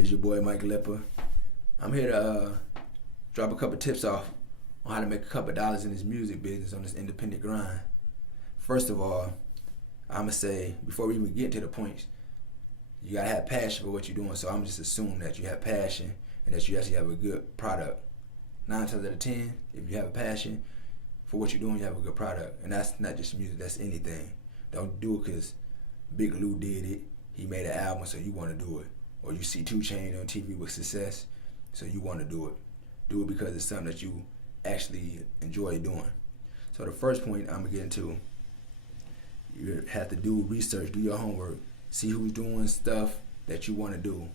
It's your boy Mike Lippa. I'm here to drop a couple tips off on how to make a couple dollars in this music business on this independent grind. First of all, I'm gonna say before we even get to the points, you gotta have passion for what you're doing. So I'm just assuming that you have passion and that you actually have a good product. 9 times out of 10, if you have a passion for what you're doing, you have a good product. And that's not just music, that's anything. Don't do it because Big Lou did it. He made an album, so you want to do it. Or you see 2 Chainz on TV with success, so you want to do it. Do it because it's something that you actually enjoy doing. So the first point I'm going to get into, you have to do research, do your homework, see who's doing stuff that you want to do,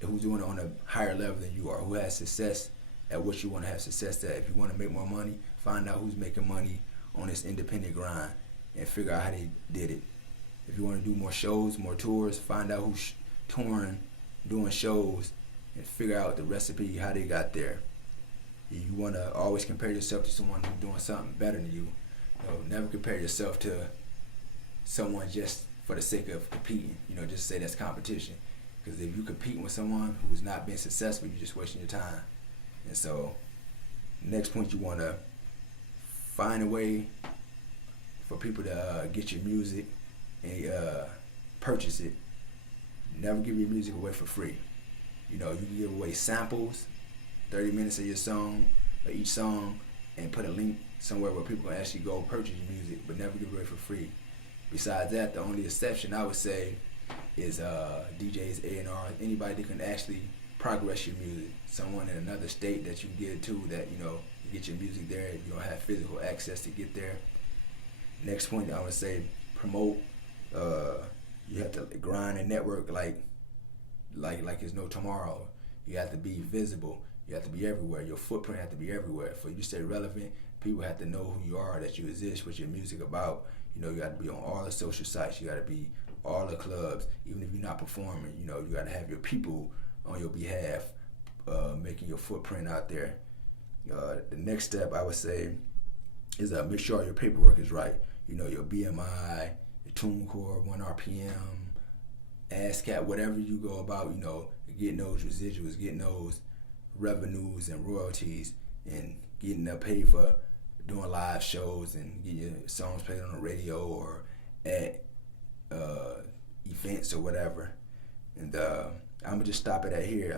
and who's doing it on a higher level than you are, who has success at what you want to have success at. If you want to make more money, find out who's making money on this independent grind and figure out how they did it. If you want to do more shows, more tours, find out who's touring, doing shows, and figure out the recipe, how they got there. You want to always compare yourself to someone who's doing something better than you. Never compare yourself to someone just for the sake of competing. Just say that's competition. Because if you compete with someone who's not being successful, you're just wasting your time. And so, next point, you want to find a way for people to get your music and purchase it. Never give your music away for free. You can give away samples, 30 minutes of your song, or each song, and put a link somewhere where people can actually go purchase your music, but never give it away for free. Besides that, the only exception I would say is DJs, A&R, anybody that can actually progress your music. Someone in another state that you can get to that, you get your music there, you don't have physical access to get there. Next point, I would say promote. You have to grind and network like there's no tomorrow. You have to be visible. You have to be everywhere. Your footprint has to be everywhere. For you to stay relevant, people have to know who you are, that you exist, what your music about. You got to be on all the social sites. You got to be all the clubs. Even if you're not performing, you got to have your people on your behalf, making your footprint out there. The next step I would say is make sure your paperwork is right. Your BMI, your TuneCore, 1 RPM, ASCAP, whatever you go about, getting those residuals, getting those revenues and royalties, and getting paid for doing live shows and getting your songs played on the radio or at events or whatever. And I'm gonna just stop it at here.